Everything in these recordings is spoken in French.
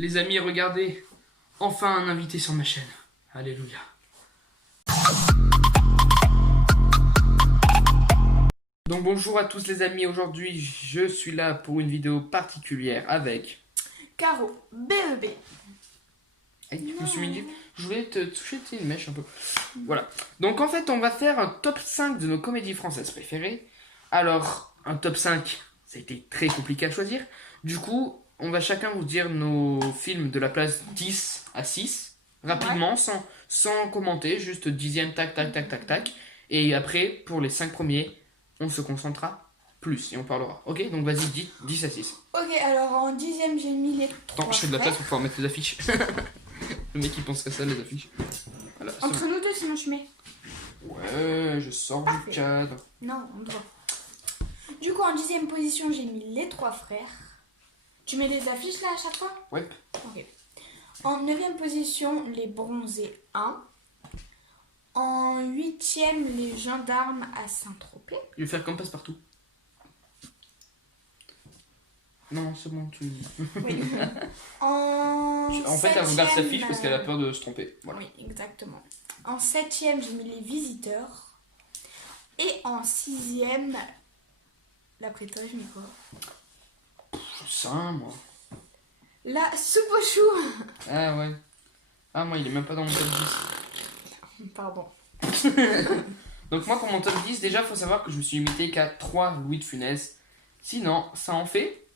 Les amis, regardez, enfin un invité sur ma chaîne. Alléluia. Donc bonjour à tous les amis, aujourd'hui je suis là pour une vidéo particulière avec... Caro, BEB. Hey, je voulais te toucher une mèche un peu. Voilà. Donc en fait on va faire un top 5 de nos comédies françaises préférées. Alors, un top 5, ça a été très compliqué à choisir. Du coup, on va chacun vous dire nos films de la place 10 à 6, rapidement, sans commenter, juste dixième, tac, tac, tac, tac, tac. Et après, pour les 5 premiers, on se concentrera plus et on parlera. Ok, donc vas-y, 10 à 6. Ok, alors en 10ème, j'ai mis les 3 Attends, je fais de la place pour pouvoir mettre les affiches. Le mec, il penserait ça, les affiches. Voilà, entre nous deux, sinon je mets. Ouais, je sors du cadre. Non, on doit. Du coup, en 10ème position, j'ai mis les 3 frères. Tu mets les affiches là à chaque fois? Ouais. Ok. En 9ème position, les bronzés 1. En 8ème, les gendarmes à Saint-Tropez. Je vais faire comme passe-partout. Non, c'est bon, tu... Oui. En fait, elle regarde sa fiche septième, parce qu'elle a peur de se tromper. Voilà. Oui, exactement. En 7ème, j'ai mis les visiteurs. Et en 6ème, la prétendue, j'ai mis quoi? Je sais, moi. La soupe aux choux. Ah ouais. Ah, moi, il est même pas dans mon top 10. Pardon. Donc moi, pour mon top 10, déjà, faut savoir que je me suis limité qu'à 3 Louis de Funès. Sinon, ça en fait...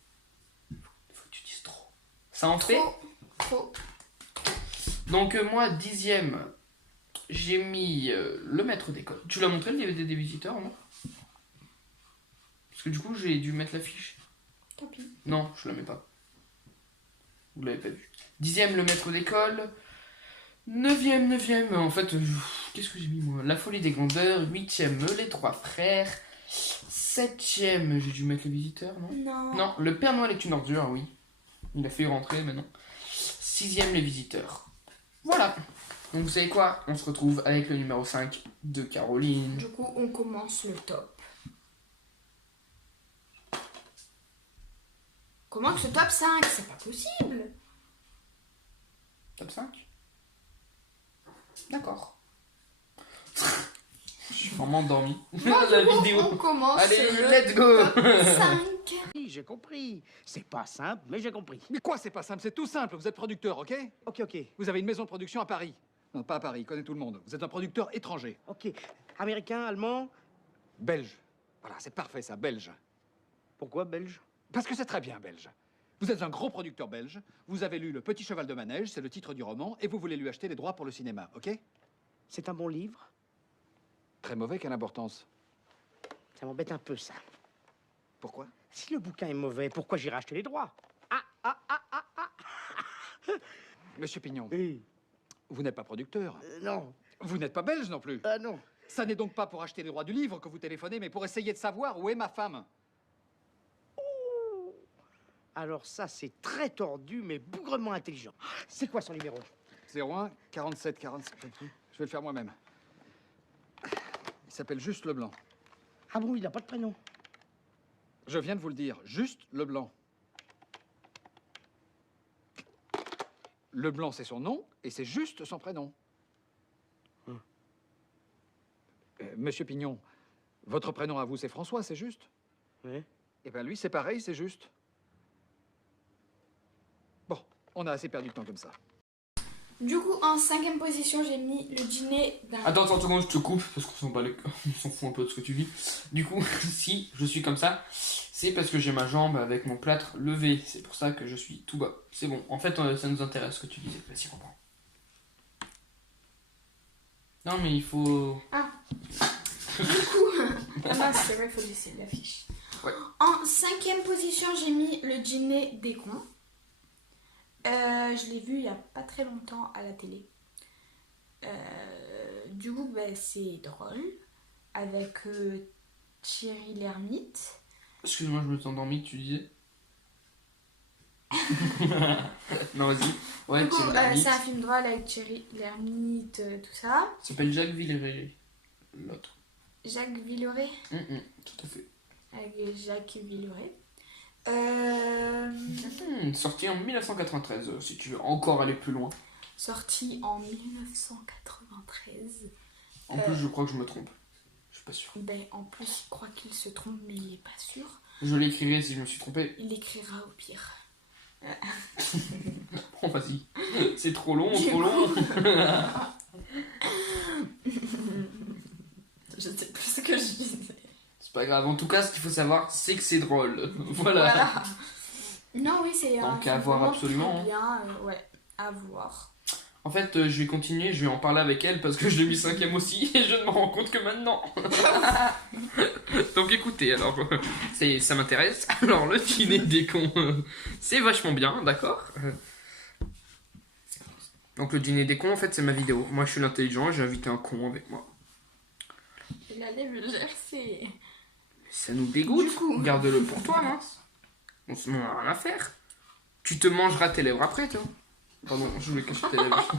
Faut que tu dises trop. Ça en fait... Trop. Donc moi, 10ème, j'ai mis le maître d'école. Tu l'as montré le DVD des visiteurs, non? Parce que du coup, j'ai dû mettre l'affiche. Tant pis. Non, je la mets pas. Vous l'avez pas vu. 10ème, le maître d'école. 9ème, en fait, qu'est-ce que j'ai mis moi? La folie des grandeurs. 8ème, les 3 frères. 7ème, j'ai dû mettre les visiteurs, non? Non. Non, le Père Noël est une ordure, oui. Il a fait rentrer maintenant. 6ème, les visiteurs. Voilà. Donc vous savez quoi? On se retrouve avec le numéro 5 de Caroline. Du coup, on commence le top. Comment que ce top 5? C'est pas possible. Top 5? D'accord. Je suis vraiment endormi. La vidéo. On commence. Allez, le let's go. top 5. Oui, j'ai compris. C'est pas simple, mais j'ai compris. Mais quoi, c'est pas simple, c'est tout simple. Vous êtes producteur, ok? Ok. Vous avez une maison de production à Paris. Non, pas à Paris, connaît tout le monde. Vous êtes un producteur étranger. Ok. Américain, allemand. Belge. Voilà, c'est parfait ça, belge. Pourquoi belge? Parce que c'est très bien, belge. Vous êtes un gros producteur belge, vous avez lu Le Petit Cheval de Manège, c'est le titre du roman, et vous voulez lui acheter les droits pour le cinéma, ok? C'est un bon livre. Très mauvais, quelle importance? Ça m'embête un peu, ça. Pourquoi? Si le bouquin est mauvais, pourquoi j'irai acheter les droits? Monsieur Pignon, Oui. vous n'êtes pas producteur. Non. Vous n'êtes pas belge non plus. Non. Ça n'est donc pas pour acheter les droits du livre que vous téléphonez, mais pour essayer de savoir où est ma femme. Alors ça, c'est très tordu, mais bougrement intelligent. C'est quoi son numéro? 01 47 47. Je vais le faire moi-même. Il s'appelle Juste Leblanc. Ah bon, il n'a pas de prénom. Je viens de vous le dire, Juste Leblanc. Leblanc, c'est son nom, et c'est juste son prénom. Monsieur Pignon, votre prénom à vous, c'est François, c'est juste? Oui. Eh bien, lui, c'est pareil, c'est juste. Bon, on a assez perdu de temps comme ça. Du coup, en 5ème position, j'ai mis le dîner d'un... Attends, je te coupe parce qu'on s'en fout un peu de ce que tu vis. Du coup, si je suis comme ça, c'est parce que j'ai ma jambe avec mon plâtre levé. C'est pour ça que je suis tout bas. C'est bon. En fait, ça nous intéresse ce que tu disais. Vas-y, reprends. Non, mais il faut... Ah. Du coup... Ah mince, c'est vrai, il faut laisser l'affiche. Ouais. En 5ème position, j'ai mis le dîner des cons. Je l'ai vu il y a pas très longtemps à la télé. Du coup, c'est drôle. Avec Thierry Lhermitte. Excuse-moi, je me suis endormi, tu disais. Non, vas-y. Ouais, Du coup, Thierry Lhermitte. c'est un film drôle avec Thierry Lhermitte, tout ça. Il s'appelle Jacques Villeray. L'autre. Jacques Villeray. Tout à fait. Avec Jacques Villeray. Sorti en 1993, si tu veux encore aller plus loin. Sorti en 1993. En plus, je crois que je me trompe. Je suis pas sûr. Ben, en plus, il croit qu'il se trompe, mais il est pas sûr. Je l'écrirai si je me suis trompé. Il écrira au pire. Bon, vas-y. C'est trop long, trop long. Je sais plus ce que je disais. C'est pas grave. En tout cas, ce qu'il faut savoir, c'est que c'est drôle. Voilà. Non, oui, c'est Donc, un à voir vraiment absolument, très bien. Ouais, à voir. En fait, je vais continuer, je vais en parler avec elle parce que je l'ai mis 5ème aussi et je ne me rends compte que maintenant. Donc écoutez, alors, ça m'intéresse. Alors, le dîner des cons, c'est vachement bien, d'accord. Donc, le dîner des cons, en fait, c'est ma vidéo. Moi, je suis l'intelligent et j'ai invité un con avec moi. Il allait me gercer. Ça nous dégoûte. Du coup. Garde-le pour toi, mince. On se met rien à faire. Tu te mangeras tes lèvres après, toi. Pardon, je voulais cacher tes lèvres.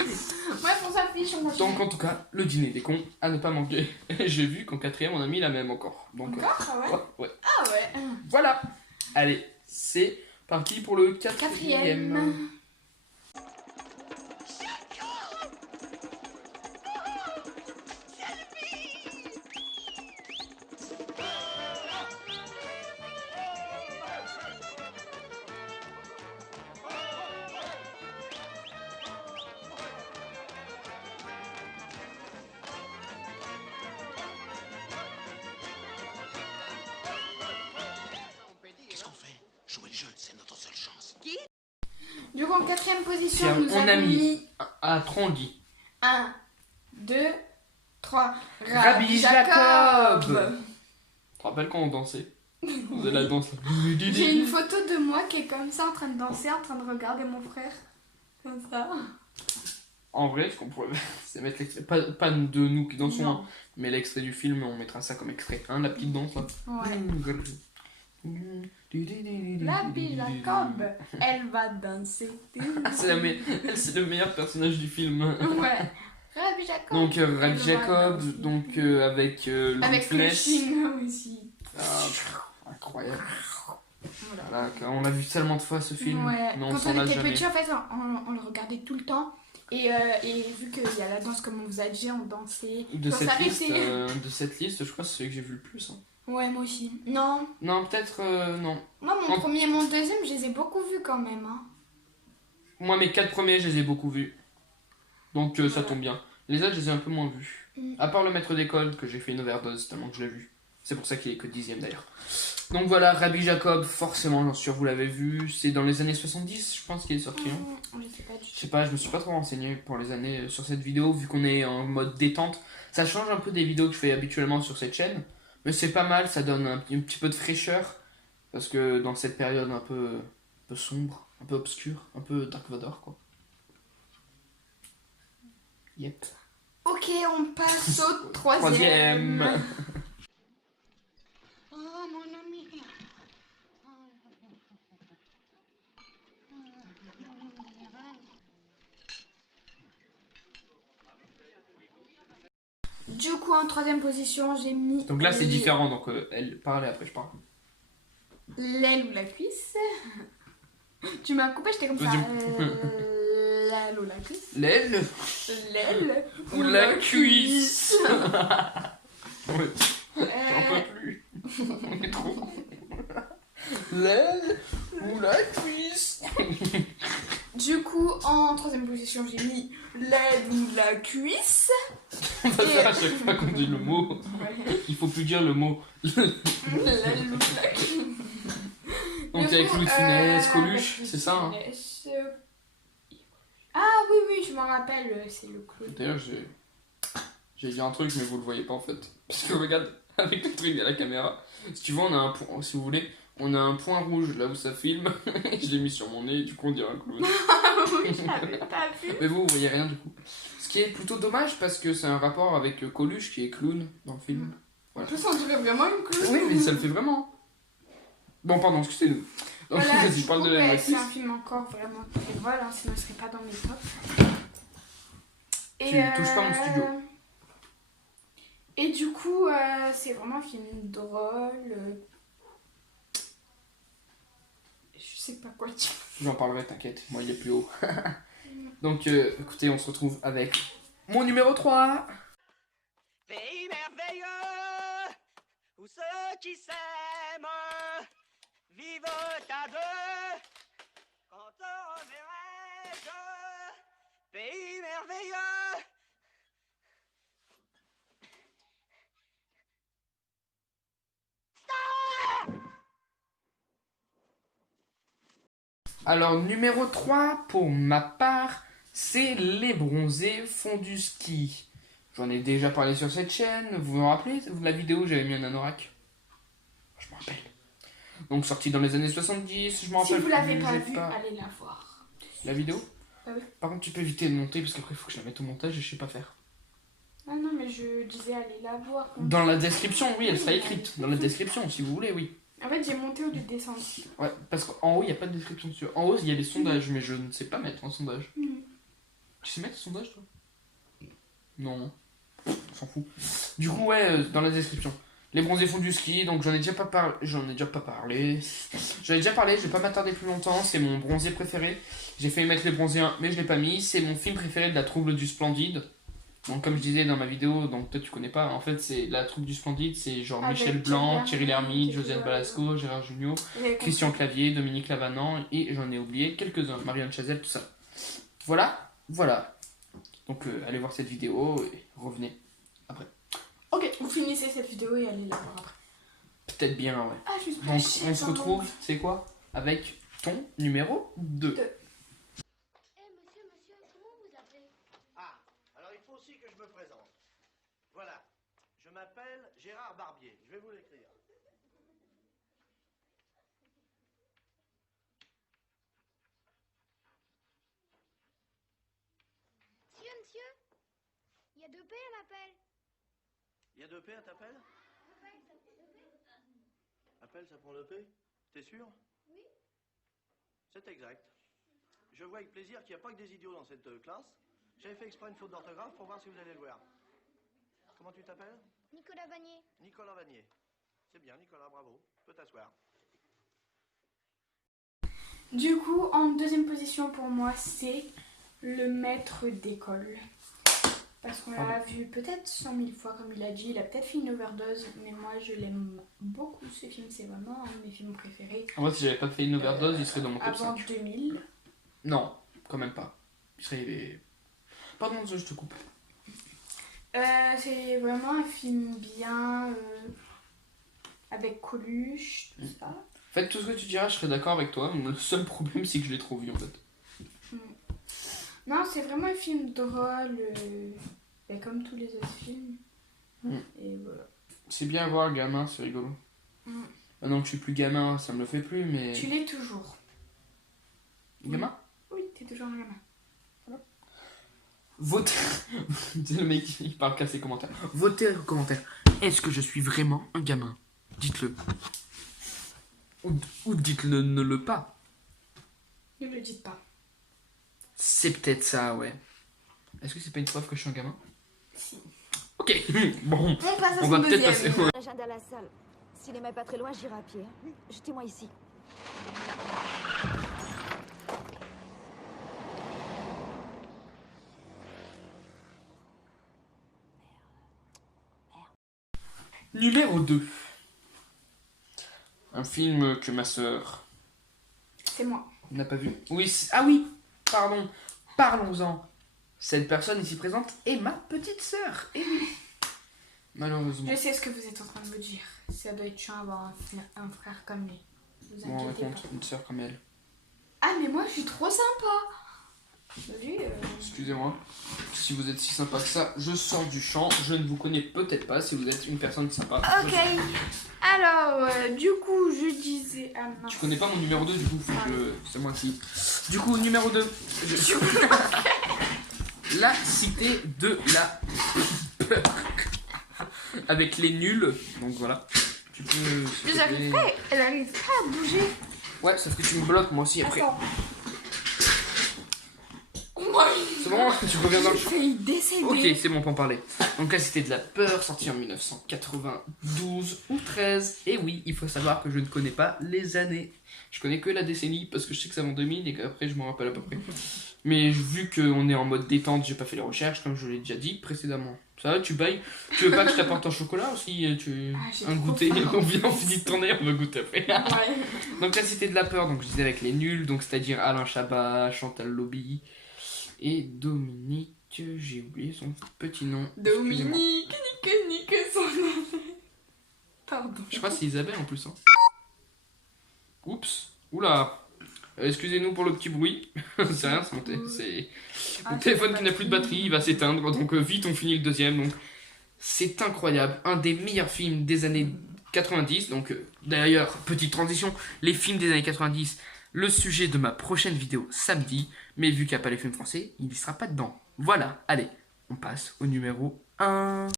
Ouais, on s'affiche, on Donc, en tout cas, le dîner des cons, à ne pas manquer. J'ai vu qu'en 4ème, on a mis la même encore. Donc, Encore, ah ouais. ouais. Ah ouais. Voilà. Allez, c'est parti pour le 4ème. Qu'est-ce qu'on fait? Jouer le jeu, c'est notre seule chance. Du coup, en 4ème position, Tiens, nous on a avons mis- mis À Trondy. 1, 2, 3. Rabbi Jacob. Tu te rappelles quand on dansait? On faisait la danse. J'ai une photo de moi qui est comme ça en train de danser, en train de regarder mon frère. Comme ça. En vrai, ce qu'on pourrait faire, c'est mettre l'extrait. Pas de nous qui dansons, Non. hein, mais l'extrait du film, on mettra ça comme extrait. Hein, la petite danse là. Rabbi Jacob, elle va danser. Ah, c'est le meilleur personnage du film. Ouais. Rabbi Jacob. Donc elle Rabbi va Jacob, danser. donc avec Louis Avec le Funès. film aussi. Ah, incroyable. Voilà. Voilà, on l'a vu tellement de fois ce film, Ouais. mais on Quand s'en on a était jamais. petit, en fait, on le regardait tout le temps. Et vu qu'il y a la danse, comme on vous a dit, on dansait. De Sans cette, liste, s'arrêter. de cette liste, je crois que c'est celui que j'ai vu le plus. Hein. Ouais, moi aussi. Non. Non, peut-être non. Moi, mon En- premier et mon deuxième, je les ai beaucoup vus quand même. Hein. Moi, mes 4 premiers, je les ai beaucoup vus. Donc ça Voilà. tombe bien. Les autres, je les ai un peu moins vus. Mm. À part le maître d'école, que j'ai fait une overdose tellement que je l'ai vu. C'est pour ça qu'il est que 10ème d'ailleurs. Donc voilà, Rabbi Jacob, forcément, j'en suis sûr, vous l'avez vu. C'est dans les années 70, je pense qu'il est sorti. Hein. Je sais pas du Je tout. sais pas, je me suis pas trop renseigné pour les années sur cette vidéo, vu qu'on est en mode détente. Ça change un peu des vidéos que je fais habituellement sur cette chaîne. Mais c'est pas mal, ça donne un petit peu de fraîcheur. Parce que dans cette période un peu sombre, un peu obscure, un peu Dark Vador, quoi. Yep. Ok, on passe au troisième. Troisième. Oh, mon ami. Du coup, en troisième position, j'ai mis. Donc là, c'est différent, donc elle parle et après je parle. L'aile ou la cuisse. Tu m'as coupé, j'étais comme ça. L'aile ou la cuisse. L'aile L'aile ou la cuisse. Ouais, j'en Euh, peux plus. On est trop. L'aile ou la cuisse. Du coup, en troisième position, j'ai mis l'aile ou la cuisse. On va faire à chaque fois qu'on dit le mot. Il faut plus dire le mot. L'aile ou la cuisse. Donc Du avec coup, Louis de Funès, avec Coluche, Louis c'est ça hein. Funès, Ah oui, oui, je m'en rappelle, c'est le clown. D'ailleurs, j'ai dit un truc, mais vous le voyez pas en fait. Parce que regarde, avec le truc à la caméra, si tu vois, on a un point, si vous voulez, on a un point rouge là où ça filme. Je l'ai mis sur mon nez, du coup on dirait un clown. Oui, je l'avais pas vu. Mais vous voyez rien du coup. Ce qui est plutôt dommage parce que c'est un rapport avec Coluche qui est clown dans le film. En plus, on dirait vraiment une clown. Oui, mais ça le fait vraiment. Bon, pardon, excusez-nous. Donc, Voilà, vas-y, du parle coup, de la ouais, M6. c'est un film encore vraiment très drôle, hein, sinon il serait pas dans mes tops. Tu touches pas mon studio. Et du coup, c'est vraiment un film drôle. sais pas quoi dire. J'en parlerai, t'inquiète, moi il est plus haut. Donc écoutez, on se retrouve avec mon numéro 3. Pays merveilleux, où ceux qui s'aiment vivent à deux. Quand te reverrai-je, pays merveilleux. Alors numéro 3 pour ma part, c'est les bronzés font du ski. J'en ai déjà parlé sur cette chaîne, vous vous rappelez de la vidéo où j'avais mis un anorak? Je me rappelle. Donc sorti dans les années 70, je me rappelle. Si vous l'avez plus, pas j'ai vu, allez la voir. La vidéo? Ah oui. Par contre tu peux éviter de monter parce qu'après il faut que je la mette au montage et je sais pas faire. Ah non, mais je disais allez la voir. Dans la description, oui, elle sera écrite. Dans la description, si vous voulez, oui. En fait, j'ai monté au lieu de descendre. Ouais, parce qu'en haut, il n'y a pas de description dessus. En haut, il y a les sondages, mais je ne sais pas mettre un sondage. Mhm. Tu sais mettre un sondage, toi? Non. On s'en fout. Du coup, ouais, dans la description. Les bronzés font du ski, donc j'en ai déjà pas parlé. J'en ai déjà parlé, je vais pas m'attarder plus longtemps. C'est mon bronzé préféré. J'ai failli mettre les bronzés 1, mais je l'ai pas mis. C'est mon film préféré de la troupe du Splendide. Donc comme je disais dans ma vidéo, donc peut-être tu connais pas, en fait c'est la troupe du Splendide, c'est genre Avec Michel Blanc, Thierry Lhermitte, Thierry Josiane Lhermitte. Balasco, Gérard Jugnot, Christian Clavier, Dominique Lavanant, et j'en ai oublié quelques-uns, Marianne Chazelle, tout ça. Voilà. Donc allez voir cette vidéo et revenez après. Ok, vous finissez cette vidéo et allez la voir après. Peut-être bien, ouais. Ah, je suis Donc on se retrouve, c'est quoi? Avec ton numéro 2. Ah, alors il faut aussi que je me présente. Voilà, je m'appelle Gérard Barbier, je vais vous l'écrire. Monsieur, il y a 2 P à l'appel. Il y a 2 P à t'appel? Appel, ça prend 2 P? T'es sûr? Oui. C'est exact. Je vois avec plaisir qu'il n'y a pas que des idiots dans cette classe. J'avais fait exprès une faute d'orthographe pour voir si vous allez le voir. Comment tu t'appelles? Nicolas Vanier. Nicolas Vanier. C'est bien, Nicolas, bravo. Tu peux t'asseoir. Du coup, en deuxième position pour moi, c'est le maître d'école. Parce qu'on l'a vu peut-être 100 000 fois, comme il a dit. Il a peut-être fait une overdose, mais moi je l'aime beaucoup ce film. C'est vraiment un de mes films préférés. En vrai, si j'avais pas fait une overdose, il serait dans mon top Avant 5. 2000. Non, quand même pas. Il serait... Pardon, je te coupe. C'est vraiment un film bien, avec Coluche, tout ça. En fait, tout ce que tu diras, je serais d'accord avec toi. Le seul problème, c'est que je l'ai trop vu en fait. Non, c'est vraiment un film drôle, comme tous les autres films. Et voilà. C'est bien à voir, gamin, c'est rigolo. Maintenant que je suis plus gamin, ça me le fait plus, mais. Tu l'es toujours. Gamin? Oui, t'es toujours un gamin. Votez. Le mec, il parle qu'à ses commentaires. Votez en commentaire. Est-ce que je suis vraiment un gamin? Dites-le. Ou dites-le ne le pas. Ne le dites pas. C'est peut-être ça, ouais. Est-ce que c'est pas une preuve que je suis un gamin? Si. Ok, bon. On passe à On son va peut-être deuxième. passer. L'agenda à la salle. Si cinéma est pas très loin, j'irai à pied. Jetez-moi ici. Numéro 2. Un film que ma sœur C'est moi. n'a pas vu. Oui, ah oui, pardon. Parlons-en. Cette personne ici présente est ma petite sœur. Et oui. Malheureusement. Je sais ce que vous êtes en train de me dire. Ça doit être chiant d'avoir un frère comme lui. Vous Bon, inquiétez raconte, pas. une sœur comme elle. Ah, mais moi, je suis trop sympa. Vous avez vu, Excusez-moi. Si vous êtes si sympa que ça, je sors du champ. Je ne vous connais peut-être pas. Si vous êtes une personne sympa. Ok. Alors, du coup, je disais... Ah, non. Tu connais pas mon numéro 2, du coup, faut que c'est moi qui. Du coup, numéro 2. La cité de la peur. Avec les nuls. Donc voilà. Tu peux. s'il te J'arrive plaît. pas, elle arrive pas à bouger. Ouais, sauf que tu me bloques moi aussi après. Attends. Moi, C'est bon, tu reviens dans le J'ai champ. failli décéder. Ok, c'est bon pour en parler. Donc La Cité de la Peur, sorti en 1992 ou 13. Et oui, il faut savoir que je ne connais pas les années. Je connais que la décennie parce que je sais que c'est avant 2000 et qu'après je me rappelle à peu près. Mais vu qu'on est en mode détente, j'ai pas fait les recherches comme je l'ai déjà dit précédemment. Ça va, tu bailles? Tu veux pas que je t'apporte un chocolat aussi? J'ai Un trop goûter? faim. On finit de tourner, on va goûter après. Ouais. Donc La Cité de la Peur, donc je disais avec les nuls, donc c'est-à-dire Alain Chabat, Chantal Lobby et Dominique, j'ai oublié son petit nom. Excusez-moi. Dominique, nique son nom. Pardon. Je crois que c'est Isabelle en plus. Hein. Oups, oula. Excusez-nous pour le petit bruit. C'est rien, c'est mon téléphone qui n'a plus de batterie, il va s'éteindre. Donc vite, on finit le deuxième. Donc c'est incroyable, un des meilleurs films des années 90. Donc d'ailleurs, petite transition, les films des années 90, le sujet de ma prochaine vidéo samedi. Mais vu qu'il n'y a pas les films français, il n'y sera pas dedans. Voilà, allez, on passe au numéro 1.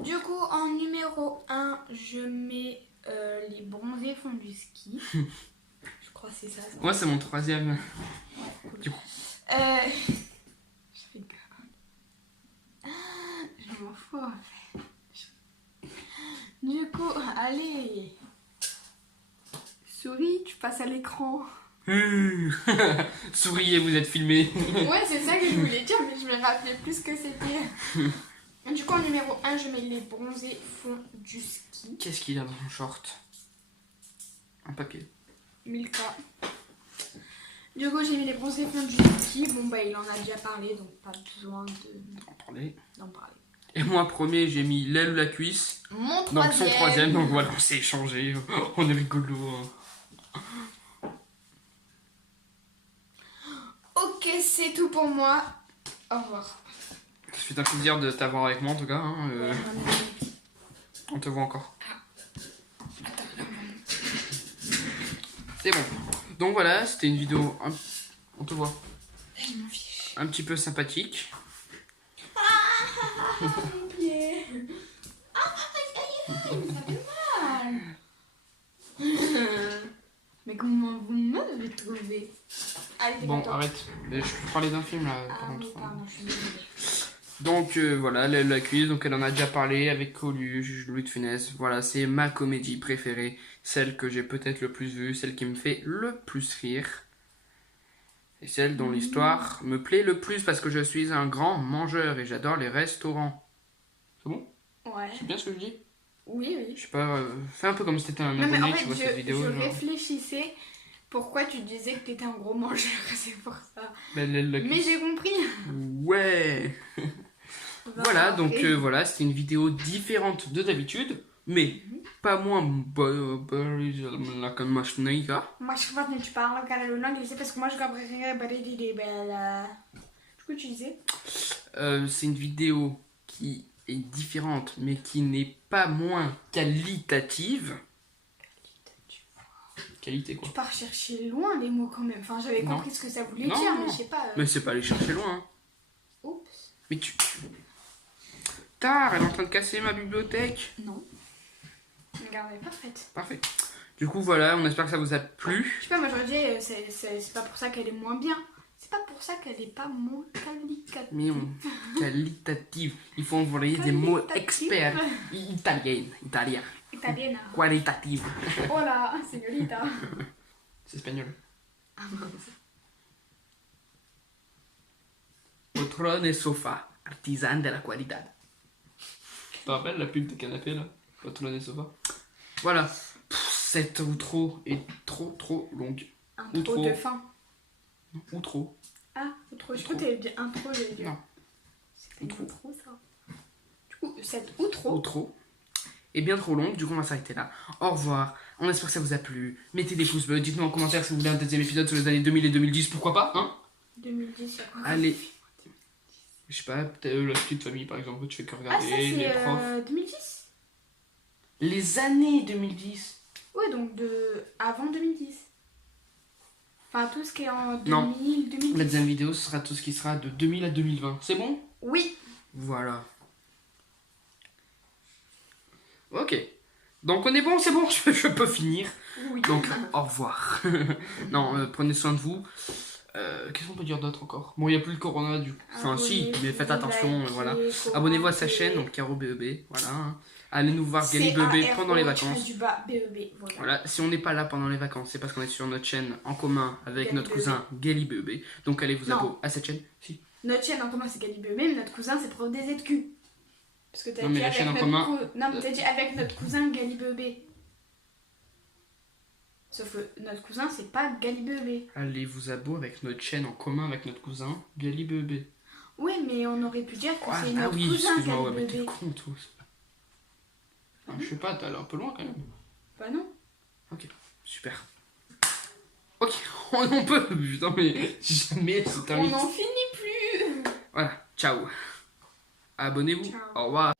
Du coup, en numéro 1, je mets les bronzés font du ski. Je crois que c'est ça. Moi, c'est mon troisième. Je rigole. Je m'en fous en fait. Du coup, allez. Souris, tu passes à l'écran. Souriez, vous êtes filmés. Ouais, c'est ça que je voulais dire, mais je me rappelais plus ce que c'était. Du coup, en numéro 1, je mets les bronzés font du ski. Qu'est-ce qu'il y a dans son short? Un papier. Milka. Du coup, j'ai mis les bronzés font du ski. Bon, bah, il en a déjà parlé, donc pas besoin On parlait. d'en parler. Et moi, premier, j'ai mis l'aile ou la cuisse. Mon troisième. Donc son troisième, donc voilà, on s'est échangé. On est rigolo. Ok, c'est tout pour moi. Au revoir. Ça fait un plaisir de t'avoir avec moi en tout cas. Hein, on te voit encore. C'est bon. Donc voilà, c'était une vidéo. On te voit. Un petit peu sympathique. Mon pied. Ah, ça fait mal. Mais comment vous m'avez trouvé? Allez, Bon, débat-toi. arrête. Je peux parler d'un film là. Ah par oui, contre. pardon, je suis désolée. Donc voilà, la cuisse, donc elle en a déjà parlé avec Coluche, Louis de Funès. Voilà, c'est ma comédie préférée, celle que j'ai peut-être le plus vue, celle qui me fait le plus rire. Et celle dont l'histoire me plaît le plus parce que je suis un grand mangeur et j'adore les restaurants. C'est bon? Ouais. C'est bien ce que je dis? Oui, oui. Je sais pas, fais un peu comme si t'étais un Non, mais abonné, en tu vois fait, cette vidéo. je genre. réfléchissais pourquoi tu disais que t'étais un gros mangeur, c'est pour ça. La Mais cuisse. j'ai compris. Ouais. Voilà, donc voilà, c'était une vidéo différente de d'habitude, mais pas moins la comme Moi, je crois que tu parles au Canada langue, c'est parce que moi, je comprends rien. Du coup, tu disais c'est une vidéo qui est différente, mais qui n'est pas moins qualitative. Qualité quoi. tu pars chercher loin les mots quand même. Enfin, j'avais Non. compris ce que ça voulait Non, dire, non. mais je sais pas. Mais c'est pas aller chercher loin. Hein. Oups. Mais tu. Tard, elle est en train de casser ma bibliothèque. Non. Regarde, elle est parfaite. Parfait. Du coup, voilà, on espère que ça vous a plu. Je sais pas, moi, je dis, c'est pas pour ça qu'elle est moins bien. C'est pas pour ça qu'elle est pas moins qualitative. Mais qualitative. Il faut envoyer des mots Qualitative. experts. Italien. Italienne. Qualitative. Oh là, señorita. C'est espagnol. Poltrone et sofa, artisan de la qualité. Tu te rappelles la pub de canapé là? Poltrone et sofa. Voilà. Cette outro est trop longue. Un Ou trop trop. de fin. Ou trop. Ah, outro. Je crois que t'avais dit intro, j'allais dire. Non. C'était Outro. intro, ça. Du coup, cette outro. Ou trop. Et bien trop longue, du coup on va s'arrêter là. Au revoir, on espère que ça vous a plu. Mettez des pouces bleus, dites-nous en commentaire si vous voulez un deuxième épisode sur les années 2000 et 2010, pourquoi pas, hein? 2010, y'a quoi? Allez. Je sais pas, peut-être la petite famille par exemple, tu fais que Ah, regarder ça, les profs. c'est 2010? Les années 2010. Ouais, donc de avant 2010. Enfin, tout ce qui est en 2000, Non. 2010. La deuxième vidéo, ce sera tout ce qui sera de 2000 à 2020. C'est bon? Oui. Voilà. Ok. Donc on est bon, c'est bon, je peux finir. Oui. Donc au revoir. Non, prenez soin de vous. Qu'est-ce qu'on peut dire d'autre encore? Bon, il n'y a plus le corona du coup. Enfin, si, mais faites attention, likez, voilà. commentez. Abonnez-vous à sa chaîne, donc Caro BEB, voilà. Hein. Allez nous voir Gali BEB pendant les vacances. BEB, voilà. Voilà, si on n'est pas là pendant les vacances, c'est parce qu'on est sur notre chaîne en commun avec Gali notre BEB. cousin Gali BEB. Donc allez vous Non. abonner à cette chaîne. Si. Notre chaîne en commun c'est Gali BEB, mais notre cousin c'est Prof des ZQ. Parce que t'as Non, dit mais la avec chaîne en notre commun- Non, mais t'as dit avec notre cousin Gali BEB. Sauf que notre cousin c'est pas Gali BEB. Allez vous abonner avec notre chaîne en commun avec notre cousin Gali BEB. Oui, mais on aurait pu dire que Ah, c'est ah notre oui, cousin excuse-moi, ouais, mais Gali t'es BEB. con tous. Je sais pas, t'es allé un peu loin quand même. Bah non. Ok, super. Ok, on peut, putain, mais jamais c'est un On mythe. n'en finit plus. Voilà, ciao. Abonnez-vous. Ciao. Au revoir.